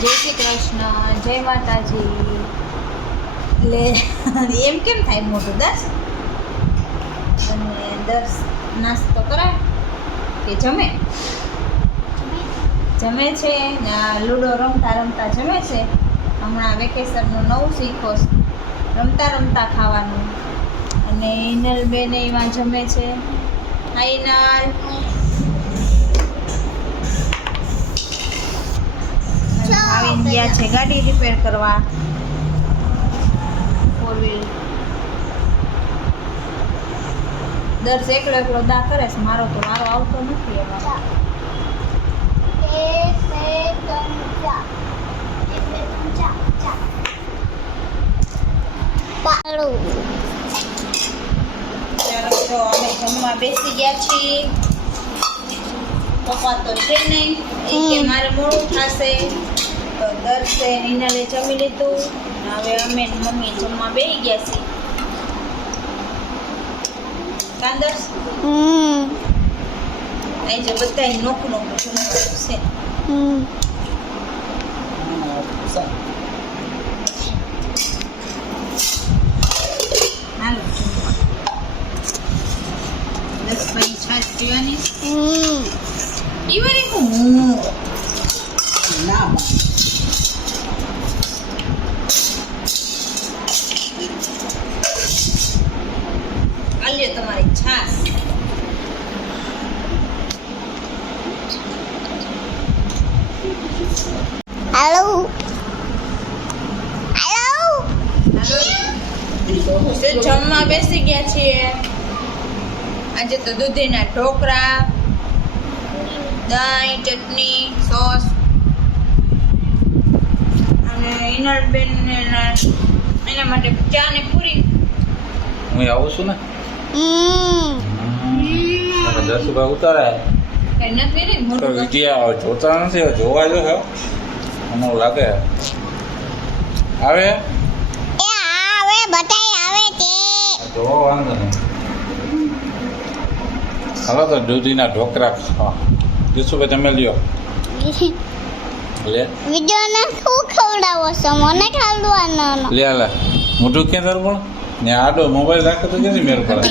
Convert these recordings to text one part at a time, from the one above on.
જય શ્રી કૃષ્ણ, જય માતાજી. એટલે એમ કેમ થાય મોટું દસ? અને દસ નાસ્તો કરાય કે જમે? જમે છે ને લૂડો રમતા રમતા જમે છે. હમણાં વેકેશનનું નવું શીખો, રમતા રમતા ખાવાનું. અને ઇનલ બેન એમાં જમે છે. હા ઇનલ, આવીને ગયા છે ગાડી રિપેર કરવા, 4 વ્હીલ. દર્શ એકલો એકલો દા કરે છે, મારો તો વારો આવતો નથી એમાં. ચાલો તો અમે જમવા બેસી ગયા છીએ. પપ્પા તો છે નહીં, એ કે મારે મોડું થશે. તો દર્શે નિનાલે જમી લીધું. હવે અમે મમ્મી જમવા બેસી ગયા છીએ. કાંદર્સ અહીં જે બધા નોખું નોખું જમવાનું છે. હાલો જમવા. 10 ભાઈ છાશ પીવાની પીવાની હું ના આલ્યો તમારી છાશ. હેલો જમવા બેસી ગયા છીએ. આજે તો દૂધીના ઢોકળા, દહીં, ચટણી, સોસ અને ઇનરબેન એના માટે ચા ને પૂરી. હું આવું છું ને 10 રૂપિયા ઉતારે કઈ નથી ને તો મોટું વિડીયો જોતા નથી, જોવા જો હે મને લાગે આવે એ આવે બતાય આવે તે જોવા વાંધો નહીં. હાલો તો દૂધીના ઢોકળા ખાવા. 10 રૂપિયા તમે લ્યો લે વિડિયો ને શું ખવડાવો છો મને ખાવડવાનો લે લે મોઢું ક્યાં તારું પણ ને આડો મોબાઈલ રાખે તો ક્યાંથી મેળ પડે.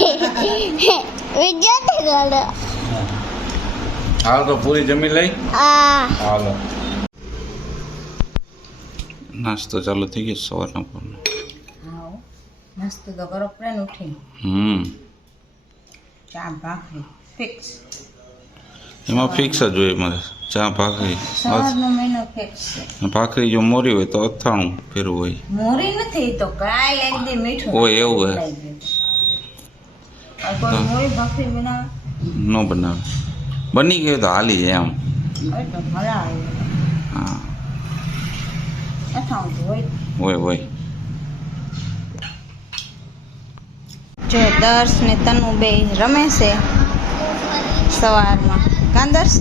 વિડિયો તે ગળો હાલ તો પૂરી જમી લઈ. હાલો નાસ્તો ચાલુ થઈ ગયો સવારના પૂરનો. હા મસ્ત તો કરો પ્રેન ઉઠી ચા ભાખરી ફિક્સ. એમાં ફિક્સ જ હોય મારે ચા ભાખરી. સવારનો મહિનો ફિક્સ છે. ભાખરી જો મોરી હોય તો 98 ફેરવું હોય. મોરી નથી તો કાંઈ એકદમ મીઠું ઓય એવું હે કોઈ મોરી ભાખરી બનાવે ન બનાવે. બની ગયો તો હાલી જાય એમ. હોય તો ભલા આવે. હા અથાણું તો હોય. હોય હોય. જો દર્શ ને તનુ બે રમે છે સવારમાં. કાંદર્શ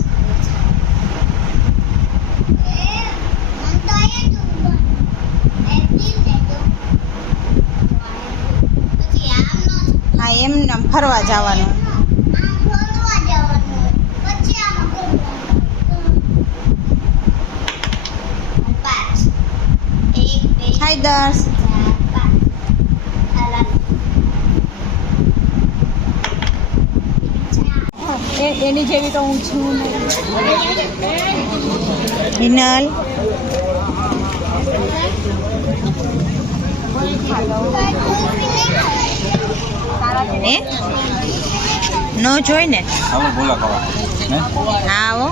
હા એમને ફરવા જવાનું. હાય દર્શ એની જેવી તો હું છું હિનલ. એ નો જોઈ ને હવે બોલા ખાવા હા આવો.